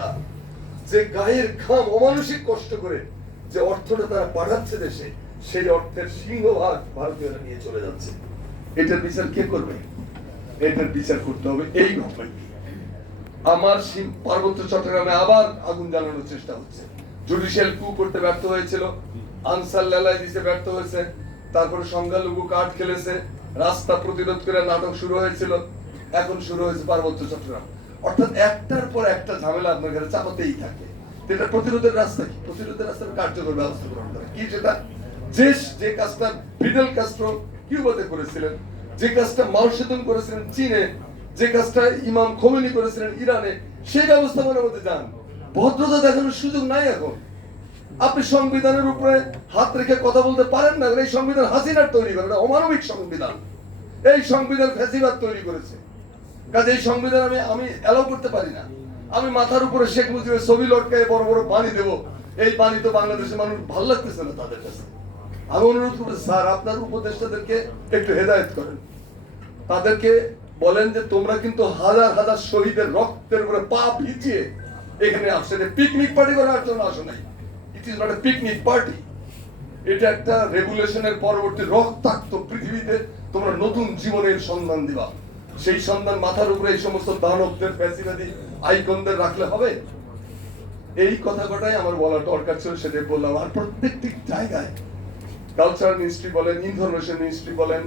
ছাত্ররা যে গায়ের ঘাম অমানসিক কষ্ট করে যে অর্থটা তারা পাঠাচ্ছে দেশে, সেই অর্থের সিংহভাগ ভারতীয়রা নিয়ে চলে যাচ্ছে। এটার বিচার কে করবে? এটার বিচার করতে হবে এই গভর্নমেন্ট। আমার পার্বত্য চট্টগ্রামে আবার আগুন জ্বালানোর চেষ্টা হচ্ছে। জুডিশিয়াল কু করতে ব্যর্থ হয়েছিল, আনসার লেলাই দিতে ব্যর্থ হয়েছে, তারপরে সংখ্যালঘু কার্ড খেলেছে, রাস্তা প্রতিরোধ করে নাটক শুরু হয়েছিল, এখন শুরু হয়েছে পার্বত্য চট্টগ্রাম। অর্থাৎ একটার পর একটা ঝামেলা আপনার ঘরে চাপাতেই থাকে। এটা প্রতিরোধের রাস্তা কি? প্রতিরোধের রাস্তার কার্যকর ব্যবস্থা গ্রহণ করে কি? সেটা যে কাজটা ফিদেল কাস্ট্রো কিউবাতে করেছিলেন, যে কাজটা মাও সেতুং করেছিলেন চীনে, যে কাজটা ইমাম খোমেনি করেছিলেন ইরানে, সেই ব্যবস্থাপনার মধ্যে যান। ভদ্রতা দেখানোর সুযোগ নাই এখন। আপনি সংবিধানের উপরে হাত রেখে কথা বলতে পারেন না। এই সংবিধান হাসিনার তৈরি করে, অমানবিক সংবিধান। এই সংবিধান ফ্যাসিবাদ তৈরি করেছে। কাজে এই সংবিধান আমি অ্যালাউ করতে পারি না। আমি মাথার উপরে শেখ মুজিবের ছবি লটকায় বড় বড় পানি দেবো, এই পানি তো বাংলাদেশের মানুষ ভালো লাগতেছে না তাদের কাছে। আমি অনুরোধ করবো, স্যার আপনার উপদেষ্টাদেরকে একটু হেদায়েত করেন, তাদেরকে বলেন যে তোমরা কিন্তু হাজার হাজার শহীদের রক্তের উপরে পা ভিজিয়ে এখানে আসছে, পিকনিক পার্টি করার জন্য আসো নাই। It is not a picnic party. এটা একটা রেগুলেশনের পরবর্তী রক্তাক্ত পৃথিবীতে তোমরা নতুন জীবনের সন্ধান দিবা। সেই সন্ধান মাথার উপরে এই সমস্ত দানবদের ফ্যাসিবাদী আইকনদের রাখলে হবে? এই কথা কটাই আমার বলার দরকার ছিল, সেটাই বললাম। আর প্রত্যেকটি জায়গায় কালচার মিনিস্ট্রি বলেন, ইনফরমেশন মিনিস্ট্রি বলেন,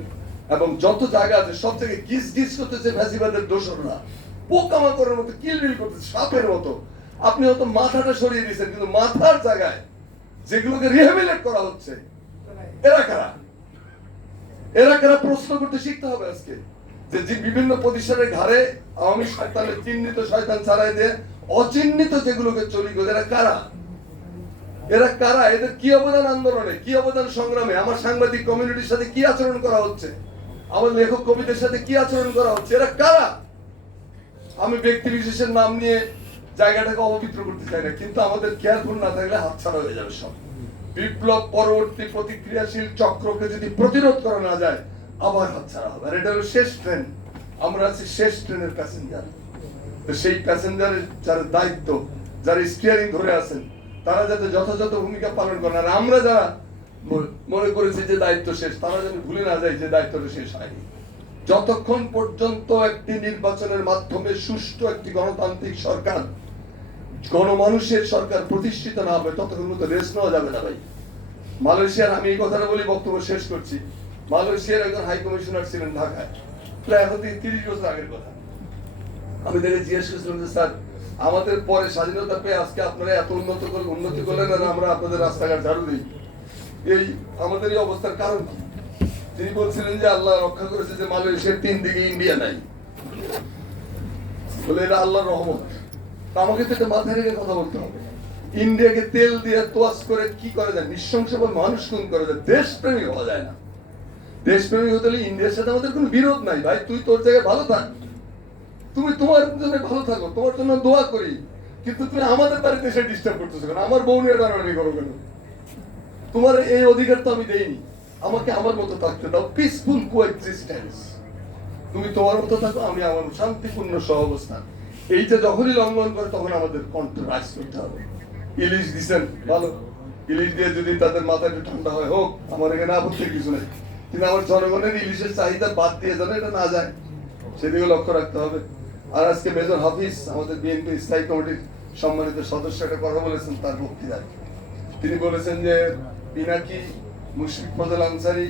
এবং যত জায়গা আছে সব থেকে গিজ গিজ করতেছে ফ্যাসিবাদের দোসররা, পোকামাকড়ের মতো কিলবিল করতেছে, সাপের মতো। আপনি হয়তো মাথাটা সরিয়ে দিয়েছেন, কিন্তু মাথার জায়গায় যেগুলোকে রিহ্যাবিলিটেট করা হচ্ছে, এরা কারা? এরা কারা প্রশ্ন করতে শিখতে হবে আজকে। যে বিভিন্ন প্রতিষ্ঠানের ঘাড়ে আওয়ামী শয়তানের চিহ্নিত শয়তান ছাড়াই দিয়ে অচিহ্নিত যেগুলোকে চলি করে, এরা কারা? এরা কারা? এদের কি অবদান আন্দোলনে, কি অবদান সংগ্রামে? আমার সাংবাদিক কমিউনিটির সাথে কি আচরণ করা হচ্ছে, আমার লেখক কবিদের সাথে কি আচরণ করা হচ্ছে, এরা কারা? আমি ব্যক্তি বিশেষের নাম নিয়ে জায়গাটাকে অপবিত্র করতে চাই না, কিন্তু আমাদের কেয়ারফুল না থাকলে হাতছাড়া হয়ে যাবে সব। বিপ্লব পরবর্তী প্রতিক্রিয়াশীল চক্রকে যদি প্রতিরোধ করা না যায়, আবার হাতছাড়া হবে। আর এটা হলো শেষ ট্রেন, আমরা আছি শেষ ট্রেনের প্যাসেঞ্জার। তো সেই প্যাসেঞ্জারের যারা দায়িত্ব, যারা স্টিয়ারিং ধরে আছেন, তারা যাতে যথাযথ ভূমিকা পালন করেন। আর আমরা যারা মনে করেছি যে দায়িত্ব শেষ, তারা যেন ভুলে না যায় যে দায়িত্বটা শেষ হয়নি। যতক্ষণ পর্যন্ত একটি নির্বাচনের মাধ্যমে সুষ্ঠু একটি গণতান্ত্রিক সরকার, গণমানুষের সরকার প্রতিষ্ঠিত না হবে, ততক্ষণ মতো রেস্ট নেওয়া যাবে না ভাই। মালয়েশিয়ার, আমি এই কথাটা বলি বক্তব্য শেষ করছি, মালয়েশিয়ার একজন হাই কমিশনার ছিলেন ঢাকায়, প্রায় এখন থেকে 30 বছর আগের কথা। আমি তাকে জিজ্ঞেস করছিলাম যে স্যার, আমাদের পরে স্বাধীনতা পেয়ে আজকে আপনারা এত উন্নতি করলেন আর আমরা আপনাদের রাস্তাঘাট ঝাড়ু দিই, এই আমাদের এই অবস্থার কারণ কি? তিনি বলছিলেন যে আল্লাহ রক্ষা করেছে যে মালয়েশিয়ার 3 দিকে ইন্ডিয়া নাই, বলে এটা আল্লাহর রহমত। আমাকে তো এটা মাথায় রেখে কথা বলতে হবে। ইন্ডিয়াকে তেল দিয়ে তোয়াজ করে কি করা যায়? নৃশংসভাবে মানুষ খুন করা যায়। দেশপ্রেমী হওয়া যায় না। দেশপ্রেমী হতে হলে ইন্ডিয়ার সাথে আমাদের কোনো বিরোধ নাই ভাই, তুই তোর জায়গায় ভালো থাক, তুমি তোমার জন্য ভালো থাকো, তোমার জন্য দোয়া করি, কিন্তু তুমি আমাদের বাড়িতে এসে ডিস্টার্ব করতেছো কেন? আমার বউ নিয়ে টানাটানি করো কেন? তোমার এই অধিকার তো আমি দেইনি। আমাকে আমার মতো থাকতে দাও, পিসফুল কোএক্সিস্টেন্স। তুমি তোমার মতো থাকো, আমি আমার শান্তিপূর্ণ সহাবস্থান। এইটা যখনই লঙ্ঘন করে তখন আমাদের কণ্ঠ রাজ করতে হবে। ইলিশ দিচ্ছেন ভালো, ইলিশ দিয়ে যদি তাদের মাথা একটু ঠান্ডা হয় হোক, আমার এখানে আপত্তির কিছু নেই, কিন্তু আমার জনগণের ইলিশের চাহিদা বাদ দিয়ে যেন এটা না যায়, সেদিকে লক্ষ্য রাখতে হবে। আর আজকে মেজর হাফিজ, আমাদের বিএনপি স্থায়ী কমিটির সম্মানিত সদস্য, একটা কথা বলেছেন তার বক্তৃতায়। তিনি বলেছেন যে পিনাকি মুশফিক ফজল আনসারী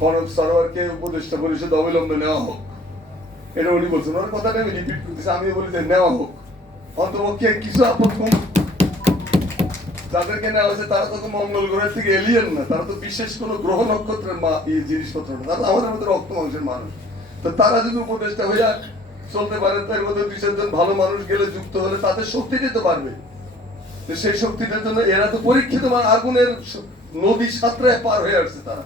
কনক সরোয়ারকে উপদেষ্টা পরিষদ অবিলম্বে নেওয়া হোক, এটা উনি বলছেন। ওর কথাটা আমি রিপিট করতেছি, আমিও বলি যে নেওয়া হোক। অন্তপক্ষে কিছু আপন যাদেরকে নেওয়া হয়েছে তারা তো মঙ্গল গ্রহের থেকে এলিয়েন না, তারা তো বিশেষ কোনো গ্রহ নক্ষত্রের জিনিসপত্র না, তারা আমাদের মধ্যে রক্ত মাংসের মানুষ। তো তারা যদি উপদেষ্টা হইয়া চলতে পারে, তার মধ্যে 2-4 জন ভালো মানুষ গেলে যুক্ত হলে তাদের শক্তি দিতে পারবে। সেই শক্তিটার জন্য এরা তো পরীক্ষিত আগুনের নদী সাঁতরায় পার হয়ে আসছে তারা।